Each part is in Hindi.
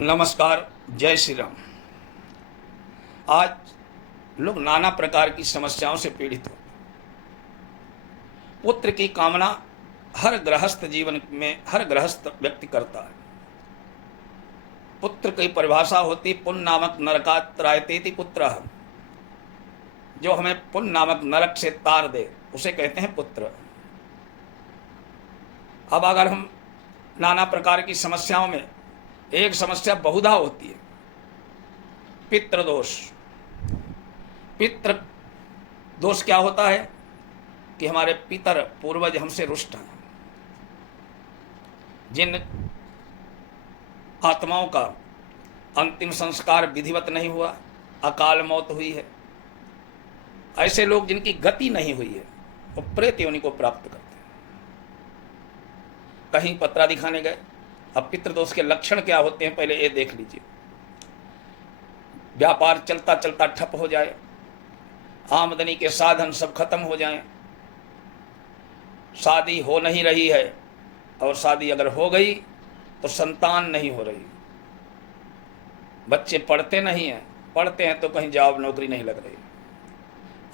नमस्कार। जय श्री राम। आज लोग नाना प्रकार की समस्याओं से पीड़ित हो। पुत्र की कामना हर गृहस्थ जीवन में हर गृहस्थ व्यक्ति करता है। पुत्र की परिभाषा होती पुण्य नामक नरकात् त्रायतेति पुत्र। जो हमें पुण्य नामक नरक से तार दे उसे कहते हैं पुत्र। अब अगर हम नाना प्रकार की समस्याओं में एक समस्या बहुधा होती है, पितृदोष। पितृ दोष क्या होता है कि हमारे पितर पूर्वज हमसे रुष्ट हैं। जिन आत्माओं का अंतिम संस्कार विधिवत नहीं हुआ, अकाल मौत हुई है, ऐसे लोग जिनकी गति नहीं हुई है वो प्रेत योनि को प्राप्त करते हैं। कहीं पत्रा दिखाने गए। अब पितृदोष के लक्षण क्या होते हैं पहले ये देख लीजिए। व्यापार चलता चलता ठप हो जाए, आमदनी के साधन सब खत्म हो जाएं, शादी हो नहीं रही है और शादी अगर हो गई तो संतान नहीं हो रही, बच्चे पढ़ते नहीं हैं, पढ़ते हैं तो कहीं जॉब नौकरी नहीं लग रही,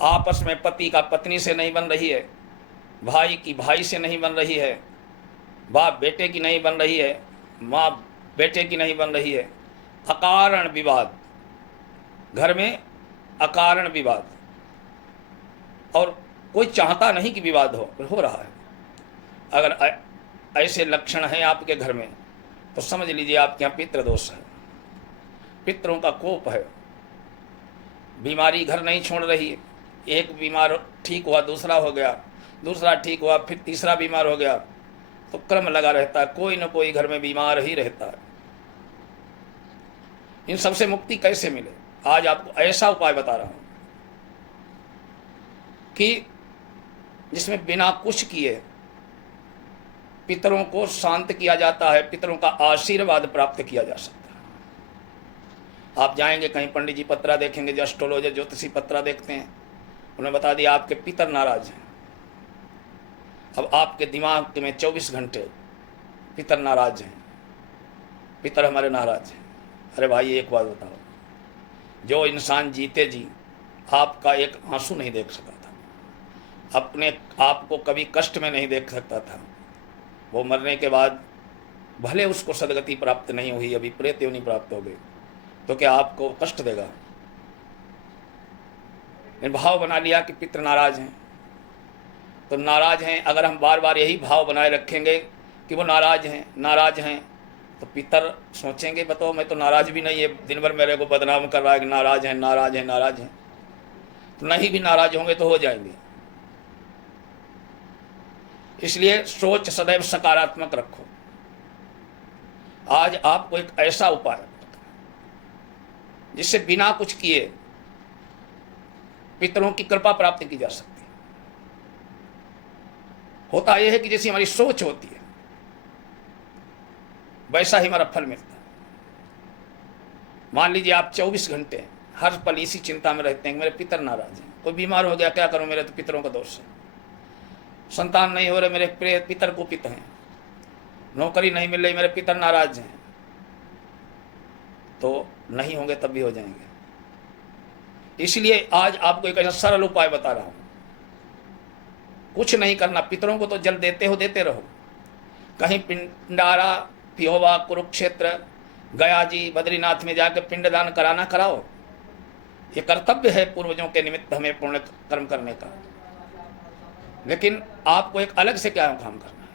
आपस में पति का पत्नी से नहीं बन रही है, भाई की भाई से नहीं बन रही है, बाप बेटे की नहीं बन रही है, माँ बेटे की नहीं बन रही है, अकारण विवाद, घर में अकारण विवाद, और कोई चाहता नहीं कि विवाद हो रहा है। अगर ऐसे लक्षण हैं आपके घर में तो समझ लीजिए आपके यहाँ पितृदोष है, पितरों का कोप है। बीमारी घर नहीं छोड़ रही है, एक बीमार ठीक हुआ दूसरा हो गया, दूसरा ठीक हुआ फिर तीसरा बीमार हो गया, तो क्रम लगा रहता है, कोई न कोई घर में बीमार ही रहता है। इन सबसे मुक्ति कैसे मिले? आज आपको ऐसा उपाय बता रहा हूं कि जिसमें बिना कुछ किए पितरों को शांत किया जाता है, पितरों का आशीर्वाद प्राप्त किया जा सकता है। आप जाएंगे कहीं पंडित जी पत्रा देखेंगे, जो एस्ट्रोलॉजर ज्योतिषी पत्रा देखते हैं, उन्हें बता दिया आपके पितर नाराज हैं। अब आपके दिमाग में 24 घंटे पितर नाराज हैं, पितर हमारे नाराज हैं। अरे भाई एक बात बताओ, जो इंसान जीते जी आपका एक आंसू नहीं देख सका था, अपने आप को कभी कष्ट में नहीं देख सकता था, वो मरने के बाद भले उसको सदगति प्राप्त नहीं हुई, अभी प्रेत योनि प्राप्त हो गई, तो क्या आपको कष्ट देगा? भाव बना लिया कि पितर नाराज हैं तो नाराज हैं। अगर हम बार बार यही भाव बनाए रखेंगे कि वो नाराज हैं नाराज हैं, तो पितर सोचेंगे बताओ मैं तो नाराज भी नहीं है, दिन भर मेरे को बदनाम कर रहा है कि नाराज हैं नाराज हैं नाराज हैं। तो नहीं भी नाराज होंगे तो हो जाएंगे। इसलिए सोच सदैव सकारात्मक रखो। आज आपको एक ऐसा उपाय जिससे बिना कुछ किए पितरों की कृपा प्राप्त की जा सकती है। होता यह है कि जैसी हमारी सोच होती है वैसा ही हमारा फल मिलता है। मान लीजिए आप 24 घंटे हर पल इसी चिंता में रहते हैं कि मेरे पितर नाराज हैं, कोई बीमार हो गया क्या करूं, मेरे तो पितरों का दोष है, संतान नहीं हो रहे मेरे पितर कुपित हैं, नौकरी नहीं मिल रही मेरे पितर नाराज हैं, तो नहीं होंगे तब भी हो जाएंगे। इसलिए आज आपको एक ऐसा सरल उपाय बता रहा हूं, कुछ नहीं करना, पितरों को तो जल देते हो देते रहो। कहीं पिंडारा पिहोवा कुरुक्षेत्र गया जी बद्रीनाथ में जाकर पिंडदान कराना कराओ, ये कर्तव्य है पूर्वजों के निमित्त हमें पुण्य कर्म करने का। लेकिन आपको एक अलग से क्या काम करना है,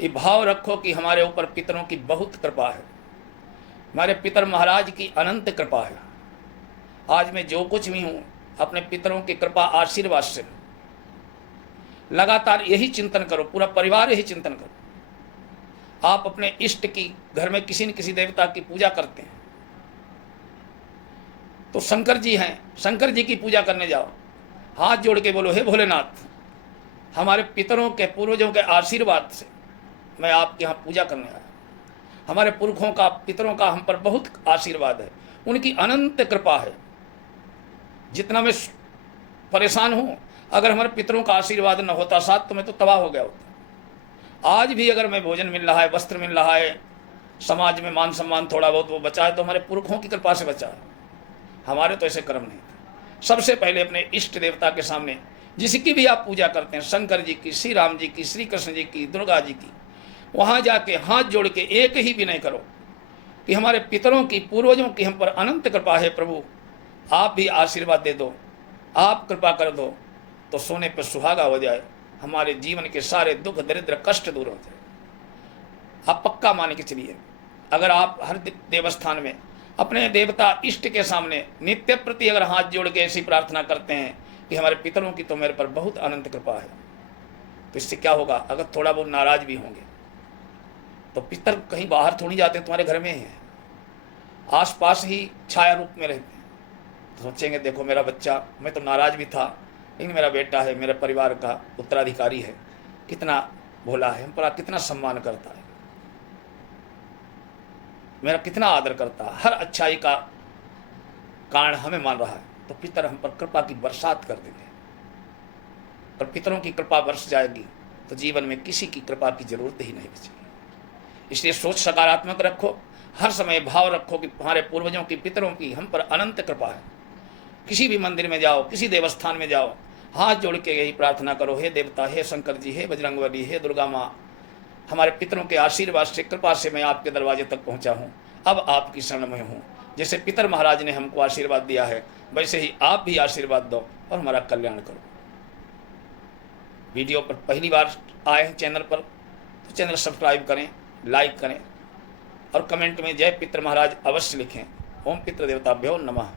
ये भाव रखो कि हमारे ऊपर पितरों की बहुत कृपा है, हमारे पितर महाराज की अनंत कृपा है। आज मैं जो कुछ भी हूँ अपने पितरों की कृपा आशीर्वाद से। लगातार यही चिंतन करो, पूरा परिवार यही चिंतन करो। आप अपने इष्ट की घर में किसी न किसी देवता की पूजा करते हैं तो शंकर जी हैं, शंकर जी की पूजा करने जाओ, हाथ जोड़ के बोलो हे भोलेनाथ, हमारे पितरों के पूर्वजों के आशीर्वाद से मैं आपके यहाँ पूजा करने आया, हमारे पुरखों का पितरों का हम पर बहुत आशीर्वाद है, उनकी अनंत कृपा है। जितना मैं परेशान हूँ, अगर हमारे पितरों का आशीर्वाद न होता साथ तो मैं तो तबाह हो गया होता। आज भी अगर मैं भोजन मिल रहा है, वस्त्र मिल रहा है, समाज में मान सम्मान थोड़ा बहुत वो बचा है तो हमारे पुरखों की कृपा से बचा है, हमारे तो ऐसे कर्म नहीं थे। सबसे पहले अपने इष्ट देवता के सामने जिसकी भी आप पूजा करते हैं, शंकर जी की, श्री राम जी की, श्री कृष्ण जी की, दुर्गा जी की, वहाँ जाके हाथ जोड़ के एक ही विनय करो कि हमारे पितरों की, पूर्वजों की हम पर अनंत कृपा है प्रभु, आप भी आशीर्वाद दे दो, आप कृपा कर दो तो सोने पर सुहागा हो जाए, हमारे जीवन के सारे दुख दरिद्र कष्ट दूर हो जाए। आप पक्का मान के चलिए, अगर आप हर देवस्थान में अपने देवता इष्ट के सामने नित्य प्रति अगर हाथ जोड़ के ऐसी प्रार्थना करते हैं कि हमारे पितरों की तो मेरे पर बहुत अनंत कृपा है, तो इससे क्या होगा, अगर थोड़ा बहुत नाराज भी होंगे तो पितर कहीं बाहर थोड़ी जाते हैं, तुम्हारे घर में ही हैं, आसपास ही छाया रूप में रहते हैं। तो सोचेंगे देखो मेरा बच्चा, मैं तो नाराज भी था लेकिन मेरा बेटा है, मेरे परिवार का उत्तराधिकारी है, कितना भोला है, हम पर कितना सम्मान करता है, मेरा कितना आदर करता है, हर अच्छाई का कारण हमें मान रहा है, तो पितर हम पर कृपा की बरसात कर देंगे। पर पितरों की कृपा बरस जाएगी तो जीवन में किसी की कृपा की जरूरत ही नहीं बचेगी। इसलिए सोच सकारात्मक रखो, हर समय भाव रखो कि हमारे पूर्वजों की, पितरों की हम पर अनंत कृपा है। किसी भी मंदिर में जाओ, किसी देवस्थान में जाओ, हाथ जोड़ के यही प्रार्थना करो, हे देवता, हे शंकर जी, हे बजरंगबली, हे दुर्गा माँ, हमारे पितरों के आशीर्वाद से, कृपा से मैं आपके दरवाजे तक पहुंचा हूं, अब आपकी शरण में हूं। जैसे पितर महाराज ने हमको आशीर्वाद दिया है वैसे ही आप भी आशीर्वाद दो और हमारा कल्याण करो। वीडियो पर पहली बार आए हैं चैनल पर तो चैनल सब्सक्राइब करें, लाइक करें और कमेंट में जय पितर महाराज अवश्य लिखें। ओम पितृ देवताभ्यो नमः।